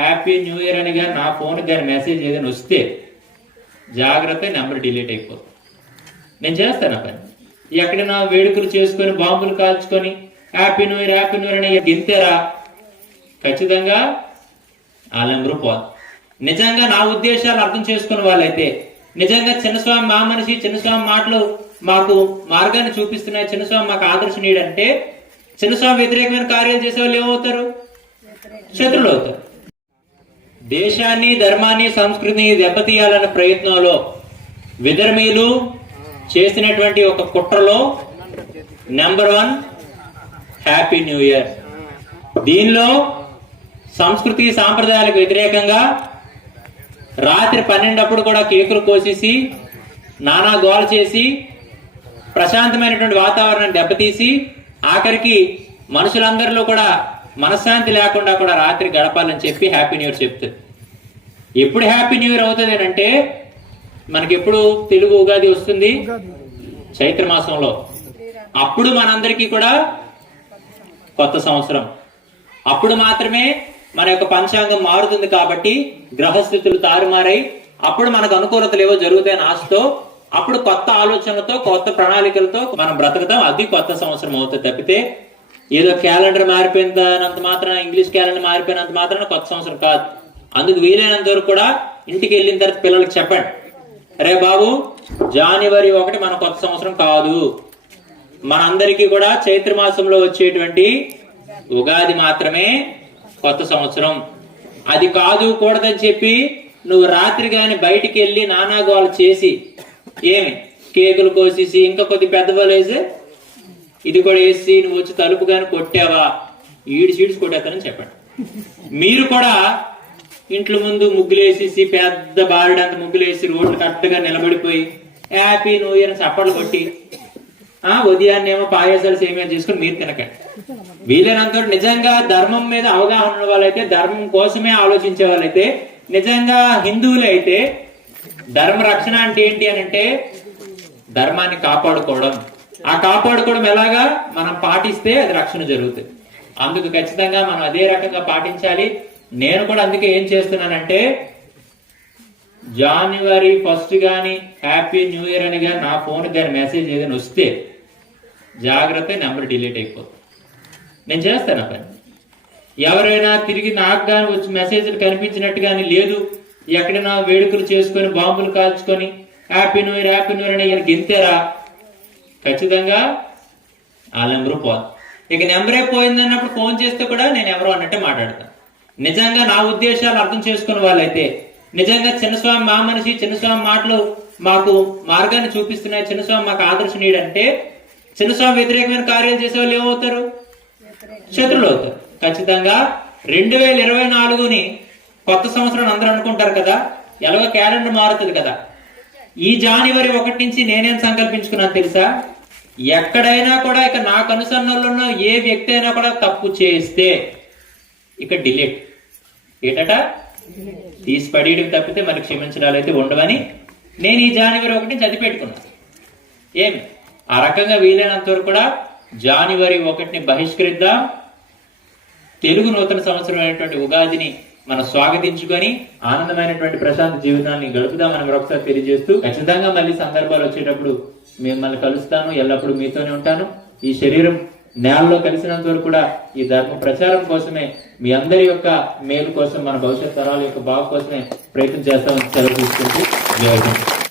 Happy new year అని కానీ నా ఫోన్ కానీ మెసేజ్ ఏదైనా వస్తే జాగ్రత్త, నెంబర్ డిలీట్ అయిపోతుంది. నేను చేస్తాను పని. ఎక్కడైనా వేడుకలు చేసుకొని బాంబులు కాల్చుకొని హ్యాపీ న్యూ ఇయర్ అని గింతేరా, ఖచ్చితంగా ఆ నెంబరు పోదు. నిజంగా నా ఉద్దేశాలు అర్థం చేసుకున్న వాళ్ళైతే, నిజంగా చిన్నస్వామి మా మనిషి, చిన్నస్వామి మాటలు మాకు మార్గాన్ని చూపిస్తున్నాయి, చిన్నస్వామి మాకు ఆదర్శనీయుడు అంటే, చిన్నస్వామి వ్యతిరేకమైన కార్యాలు చేసే వాళ్ళు ఏమవుతారు? శత్రులు అవుతారు. దేశాన్ని, ధర్మాన్ని, సంస్కృతిని దెబ్బతీయాలన్న ప్రయత్నంలో విధర్మీలు చేసినటువంటి ఒక కుట్రలో నెంబర్ 1 హ్యాపీ న్యూ ఇయర్. దీనిలో సంస్కృతి సాంప్రదాయాలకు వ్యతిరేకంగా రాత్రి 12 కూడా కేకులు కోసేసి నానా గోల చేసి ప్రశాంతమైనటువంటి వాతావరణాన్ని దెబ్బతీసి ఆఖరికి మనుషులందరిలో కూడా మనశ్శాంతి లేకుండా కూడా రాత్రి గడపాలని చెప్పి హ్యాపీ న్యూ ఇయర్ చెప్తుంది. ఎప్పుడు హ్యాపీ న్యూ ఇయర్ అవుతుంది అంటే మనకి ఎప్పుడు తెలుగు ఉగాది వస్తుంది, చైత్ర మాసంలో. అప్పుడు మనందరికీ కూడా కొత్త సంవత్సరం. అప్పుడు మాత్రమే మన యొక్క పంచాంగం మారుతుంది. కాబట్టి గ్రహస్థితులు తారుమారై అప్పుడు మనకు అనుకూలతలు ఏవో జరుగుతాయని ఆశతో, అప్పుడు కొత్త ఆలోచనలతో, కొత్త ప్రణాళికలతో మనం బ్రతకదాం. అది కొత్త సంవత్సరం అవుతుంది. తప్పితే ఏదో క్యాలెండర్ మారిపోయినంత మాత్రాన, ఇంగ్లీష్ క్యాలెండర్ మారిపోయినంత మాత్రాన కొత్త సంవత్సరం కాదు. అందుకు వీలైనంత వరకు కూడా ఇంటికి వెళ్ళిన తర్వాత పిల్లలకి చెప్పండి, అరే బాబు జనవరి 1 మన కొత్త సంవత్సరం కాదు, మనందరికీ కూడా చైత్ర మాసంలో వచ్చేటువంటి ఉగాది మాత్రమే కొత్త సంవత్సరం. అది కాదు కూడదని చెప్పి నువ్వు రాత్రి గాని బయటికి వెళ్ళి నానాగోలు చేసి ఏమి కేకులు కోసేసి ఇంకా కొద్ది పెద్దవాళ్ళు వేసి ఇది కూడా వేసి నువ్వు వచ్చి తలుపు గాని కొట్టావా, ఈడ్స్ కొట్టేస్తానని చెప్పండి. మీరు కూడా ఇంట్లో ముందు ముగ్గులు వేసేసి పెద్ద బారిడంత ముగ్గులు వేసి రోడ్లు కరెక్ట్గా నిలబడిపోయి హ్యాపీ న్యూ ఇయర్ చప్పట్లు కొట్టి ఉదయాన్నే ఏమో పాయసాలు సేమియా చేసుకుని మీరు తినకండి. వీలైనంత నిజంగా ధర్మం మీద అవగాహన ఉన్న వాళ్ళైతే, ధర్మం కోసమే ఆలోచించే వాళ్ళైతే, నిజంగా హిందువులు అయితే ధర్మ రక్షణ అంటే ఏంటి అని అంటే ధర్మాన్ని కాపాడుకోవడం. ఆ కాపాడుకోవడం ఎలాగా మనం పాటిస్తే అది రక్షణ జరుగుతుంది. అందుకు ఖచ్చితంగా మనం అదే రకంగా పాటించాలి. నేను కూడా అందుకే ఏం చేస్తున్నానంటే జనవరి 1 గాని హ్యాపీ న్యూ ఇయర్ అని కానీ నా ఫోన్ కానీ మెసేజ్ ఏదైనా వస్తే జాగ్రత్త, నెంబర్ డిలీట్ అయిపోతుంది. నేను చేస్తాను పని. ఎవరైనా తిరిగి నాకు కానీ వచ్చి మెసేజ్లు కనిపించినట్టు కానీ లేదు, ఎక్కడైనా వేడుకలు చేసుకొని బాంబులు కాల్చుకొని హ్యాపీ న్యూ ఇయర్ అని గింతేరా, ఖచ్చితంగా ఆ నెంబరు పోదు. ఇక నెంబరే పోయిందన్నప్పుడు ఫోన్ చేస్తే కూడా నేను ఎవరో అన్నట్టే మాట్లాడతాను. నిజంగా నా ఉద్దేశాలు అర్థం చేసుకున్న వాళ్ళైతే, నిజంగా చిన్నస్వామి మా మనిషి, చిన్నస్వామి మాటలు మాకు మార్గాన్ని చూపిస్తున్నాయి, చిన్నస్వామి మాకు ఆదర్శనీయుడు అంటే, చిన్నస్వామి వ్యతిరేకమైన కార్యాలు చేసే వాళ్ళు ఏమవుతారు? శత్రులు అవుతారు. ఖచ్చితంగా 2024ని కొత్త సంవత్సరం అందరూ అనుకుంటారు కదా, ఎలాగో క్యాలెండర్ మారుతుంది కదా. ఈ జనవరి 1 నుంచి నేనేం సంకల్పించుకున్నాను తెలుసా? ఎక్కడైనా కూడా ఇక నాకు అనుసరణలో ఉన్న ఏ వ్యక్తి అయినా కూడా తప్పు చేస్తే ఇక డిలీట్. ఏటట తీసి పడేయడం తప్పితే మరి క్షమించడాలు అయితే ఉండవని నేను ఈ జనవరి 1 నుంచి అది పెట్టుకున్నాను. ఏమి ఆ రకంగా వీలైనంత వరకు కూడా జనవరి 1ని బహిష్కరిద్దాం. తెలుగు నూతన సంవత్సరం అయినటువంటి ఉగాదిని మనం స్వాగతించుకొని ఆనందమైనటువంటి ప్రశాంత జీవితాన్ని గడుపుదామని మరొకసారి తెలియజేస్తూ, ఖచ్చితంగా మళ్ళీ సందర్భాలు వచ్చేటప్పుడు మిమ్మల్ని కలుస్తాను. ఎల్లప్పుడూ మీతోనే ఉంటాను. ఈ శరీరం నేలలో కలిసినంత వరకు కూడా ఈ ధర్మ ప్రచారం కోసమే, మీ అందరి యొక్క మేలు కోసం, మన భవిష్యత్ తరాల యొక్క బాగు కోసమే ప్రయత్నం చేస్తామని సెలవు తీసుకుంటూ జై హింద్.